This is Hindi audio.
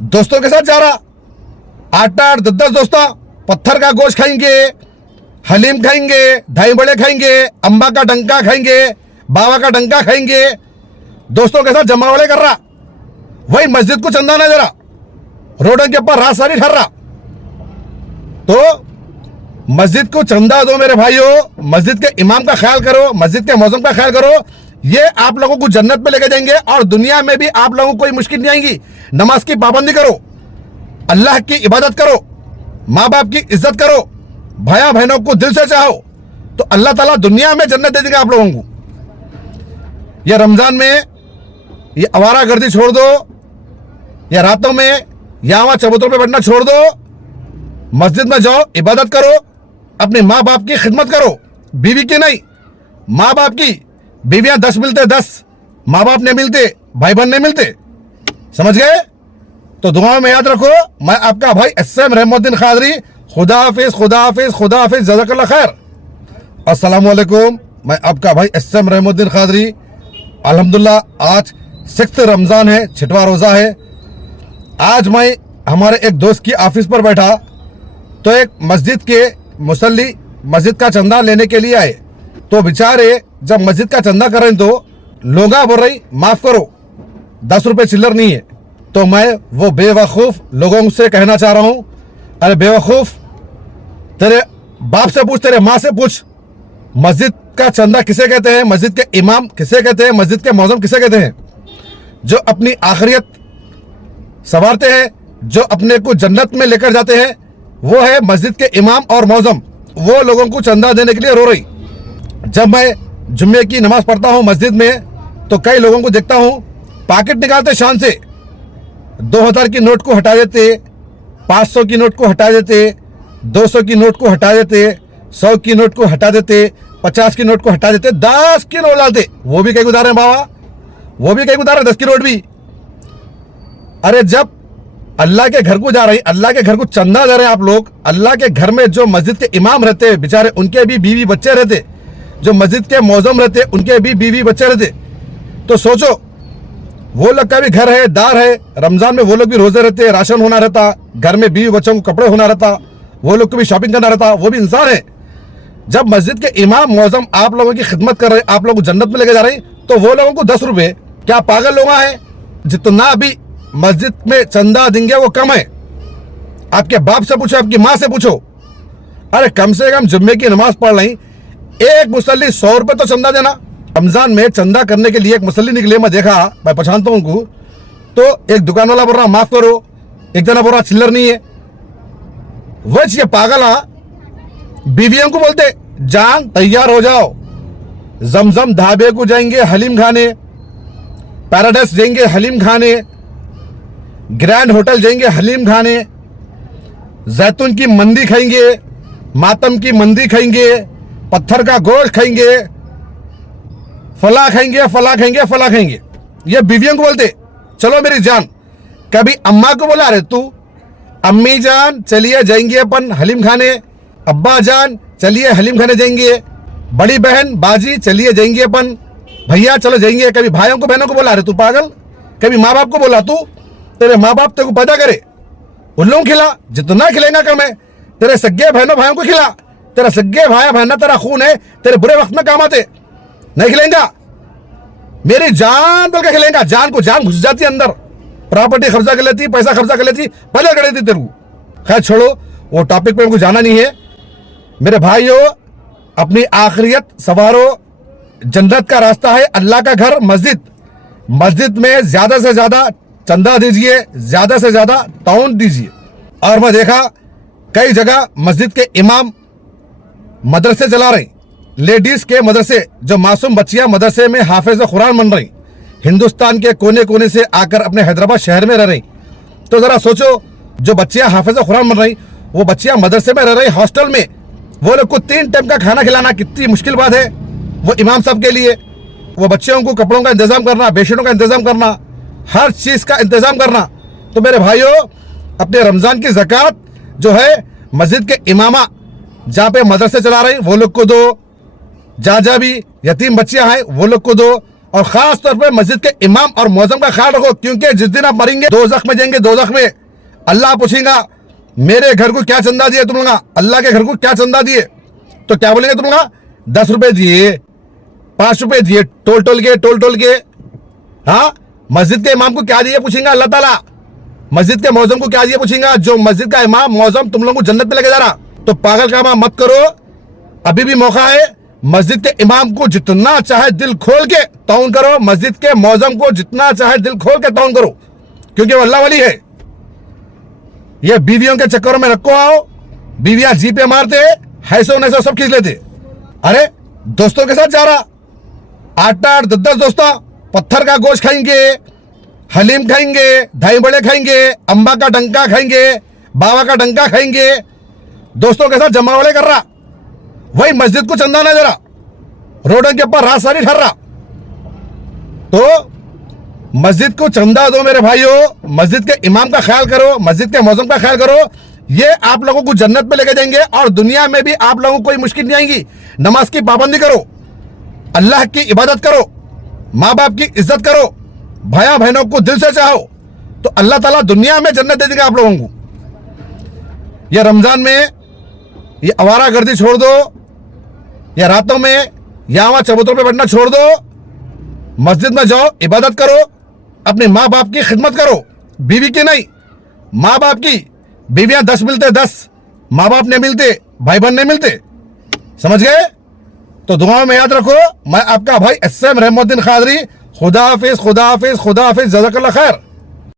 दोस्तों के साथ जा रहा, 8-8 10-10 दोस्तों, पत्थर का गोश्त खाएंगे, हलीम खाएंगे, दही बड़े खाएंगे, अम्बा का डंका खाएंगे, बाबा का डंका खाएंगे, दोस्तों के साथ जमावड़े कर रहा, वही मस्जिद को चंदा ना दे रहा, रोडों के ऊपर रात सारी ठहर रहा। तो मस्जिद को चंदा दो मेरे भाइयों, मस्जिद के इमाम का ख्याल करो, मस्जिद के मौसम का ख्याल करो, ये आप लोगों को जन्नत में लेके जाएंगे और दुनिया में भी आप लोगों को कोई मुश्किल नहीं आएगी। नमाज की पाबंदी करो, अल्लाह की इबादत करो, माँ बाप की इज्जत करो, भाइयों बहनों को दिल से चाहो, तो अल्लाह ताला दुनिया में जन्नत दे देगा आप लोगों को। ये रमजान में ये आवारागर्दी छोड़ दो, या रातों में या वहां चबूतरों पे बैठना छोड़ दो, मस्जिद में जाओ, इबादत करो, अपने माँ बाप की खिदमत करो, बीवी की नहीं, माँ बाप की। बीवियां 10 मिलते 10, माँ बाप नहीं मिलते, भाई बहन नहीं मिलते, समझ गए? तो दुआओं में याद रखो, मैं आपका भाई SM रहमुद्दीन खादरी। खुदा हाफिज, खुदा हाफिज, खुदा हाफिज, जज़ाकल्लाह खैर। अस्सलाम वालेकुम, मैं आपका भाई SM रहमुद्दीन खादरी। अल्हम्दुलिल्लाह आज 6 रमज़ान है, 6वां रोज़ा है। आज मैं हमारे एक दोस्त की ऑफिस पर बैठा तो एक मस्जिद के मुसल्ली मस्जिद का चंदा लेने के लिए आए। तो बेचारे जब मस्जिद का चंदा कर रहे तो लोगा बोल रही माफ करो 10 रुपये चिल्लर नहीं है। तो मैं वो बेवकूफ़ लोगों से कहना चाह रहा हूँ, अरे बेवकूफ़, तेरे बाप से पूछ, तेरे माँ से पूछ, मस्जिद का चंदा किसे कहते हैं, मस्जिद के इमाम किसे कहते हैं, मस्जिद के मौज़म किसे कहते हैं? जो अपनी आखिरियत संवारते हैं, जो अपने को जन्नत में लेकर जाते हैं, वो है मस्जिद के इमाम और मौज़म। वो लोगों को चंदा देने के लिए रो रही। जब मैं जुम्मे की नमाज पढ़ता हूँ मस्जिद में तो कई लोगों को देखता हूँ पॉकेट निकालते शान से, 2000 की नोट को हटा देते, 500 की नोट को हटा देते, 200 की नोट को हटा देते, 100 की नोट को हटा देते, 50 की नोट को हटा देते, 10 की नोट डालते। वो भी कई गुजार रहे बाबा, वो भी कई गुजार रहे 10 की नोट भी। अरे जब अल्लाह के घर को जा रही, अल्लाह के घर को चंदा दे रहे आप लोग, अल्लाह के घर में जो मस्जिद के इमाम रहते बेचारे, उनके भी बीवी बच्चे रहते, जो मस्जिद के मौज़म रहते उनके भी बीवी बच्चे रहते। तो सोचो वो लोग का भी घर है, दार है, रमजान में वो लोग भी रोजे रहते, राशन होना रहता, घर में बीवी बच्चों को कपड़े होना रहता, वो लोग को भी शॉपिंग करना रहता, वो भी इंसान है। जब मस्जिद के इमाम मौज़म आप लोगों की खिदमत कर रहे, आप लोगों को जन्नत में लेके जा रहे, तो वो लोगों को 10 रुपये, क्या पागल लोग हैं? जितना भी मस्जिद में चंदा देंगे वो कम है। आपके बाप से पूछो, आपकी माँ से पूछो, अरे कम से कम जुम्मे की नमाज पढ़ रही, एक मुसल्ली 100 रुपये तो चंदा देना। रमजान में चंदा करने के लिए एक मुसल्ली निकले, मैं देखा, मैं पहचानता हूँ उनको। तो एक दुकान वाला बोल रहा माफ करो, एक जना बोल रहा चिल्लर नहीं है। वह ये पागल बीवियों को बोलते जान तैयार हो जाओ, जमजम ढाबे को जाएंगे हलीम खाने, पैराडाइज जाएंगे हलीम खाने, ग्रैंड होटल जाएंगे हलीम खाने, जैतून की मंदी खाएंगे, मातम की मंदी खाएंगे, पत्थर का गोश्त खाएंगे, फला खाएंगे, फला खाएंगे, फला खाएंगे। ये बीवियों को बोलते चलो मेरी जान। कभी अम्मा को बोला अरे तू अम्मी जान चलिए जाएंगे अपन हलीम खाने, अब्बा जान चलिए हलीम खाने जाएंगे, बड़ी बहन बाजी चलिए जाएंगे अपन, भैया चलो जाएंगे। कभी भाइयों को बहनों को बोला अरे तू पागल। कभी माँ बाप को बोला तू, तेरे माँ बाप तेरे को पैदा करे, उन लोगों को खिला, जितना खिलेगा कम है। तेरे सगे बहनों भाइयों को खिला, तेरा सगे भाई बहना तेरा खून है, तेरे बुरे वक्त में काम आते, नहीं खिलेगा। मेरी जान बोल के खिलेगा, जान को जान घुस जाती है अंदर, प्रॉपर्टी कब्जा कर लेती, पैसा कब्जा कर लेती, पहले कर देती तेरे को। खैर छोड़ो, वो टॉपिक पे हमको जाना नहीं है। मेरे भाइयों, अपनी आखिरियत सवारो, जन्नत का रास्ता है अल्लाह का घर मस्जिद। मस्जिद में ज्यादा से ज्यादा चंदा दीजिए, ज्यादा से ज्यादा ताउन दीजिए। और मैं देखा कई जगह मस्जिद के इमाम मदरसे चला रहे, लेडीज के मदरसे, जो मासूम बच्चियां मदरसे में हाफिज कुरान बन रही, हिंदुस्तान के कोने कोने से आकर अपने हैदराबाद शहर में रह रही। तो जरा सोचो, जो बच्चियां हाफिज कुरान बन रही, वो बच्चियां मदरसे में रह रही, हॉस्टल में, वो लोग को 3 टाइम का खाना खिलाना कितनी मुश्किल बात है वो इमाम साहब के लिए। वो बच्चियों को कपड़ों का इंतजाम करना, बेडशीटों का इंतजाम करना, हर चीज का इंतजाम करना। तो मेरे भाइयों, अपने रमजान की ज़कात जो है मस्जिद के इमामा जहाँ पे मदरसे चला रही वो लोग को दो, जहाँ जहाँ भी यतीम बच्चियाँ हैं वो लोग को दो, और खास तौर पे मस्जिद के इमाम और मौजम का ख्याल रखो, क्योंकि जिस दिन आप मरेंगे दोज़ख में जाएंगे, दोज़ख में अल्लाह पूछेगा मेरे घर को क्या चंदा दिए तुम लोग, अल्लाह के घर को क्या चंदा दिए, तो क्या बोलेंगे तुम लोग? 10 रुपए दिए, 5 रुपए दिए, टोल टोल के। हाँ, मस्जिद के इमाम को क्या दिए पूछेगा अल्लाह ताला, मस्जिद के मौजम को क्या दिए पूछेगा। जो मस्जिद का इमाम मौजम तुम लोगों को जन्नत में लेके जा रहा, तो पागल कामा मत करो, अभी भी मौका है। मस्जिद के इमाम को जितना चाहे दिल खोल के ताउन करो, मस्जिद के मौजम को जितना चाहे दिल खोल के ताउन करो, क्योंकि वो अल्लाह वाली है। ये बीवियों के चक्करों में रखो आओ, बीवियां जीपे मारते, हैसो नैसो सब खींच लेते। अरे दोस्तों के साथ जा रहा, 8-8 10-10 दोस्तों, पत्थर का गोश्त खाएंगे, हलीम खाएंगे, दही बड़े खाएंगे, अम्बा का डंका खाएंगे, बाबा का डंका खाएंगे, दोस्तों के साथ जमावड़े कर रहा, वही मस्जिद को चंदा ना जरा, रोडों के ऊपर रात सारी ठहर रहा। तो मस्जिद को चंदा दो मेरे भाइयों, मस्जिद के इमाम का ख्याल करो, मस्जिद के मौजम का ख्याल करो, ये आप लोगों को जन्नत में लेके जाएंगे और दुनिया में भी आप लोगों को कोई मुश्किल नहीं आएगी। नमाज की पाबंदी करो, अल्लाह की इबादत करो, माँ बाप की इज्जत करो, भाया बहनों को दिल से चाहो, तो अल्लाह ताला दुनिया में जन्नत दे देगा आप लोगों को। ये रमजान में ये आवारा गर्दी छोड़ दो, या रातों में यहाँ वहाँ चबूतरों पे बैठना छोड़ दो, मस्जिद में जाओ, इबादत करो, अपने माँ बाप की खिदमत करो, बीवी की नहीं, माँ बाप की। बीवियां 10 मिलते 10, माँ बाप नहीं मिलते, भाई बहन नहीं मिलते, समझ गए? तो दुआओं में याद रखो, मैं आपका भाई SM रहमुद्दीन कादरी। खुदा हाफिज, खुदा हाफिज, खुदा हाफिज, जज़ाकल्लाह खैर।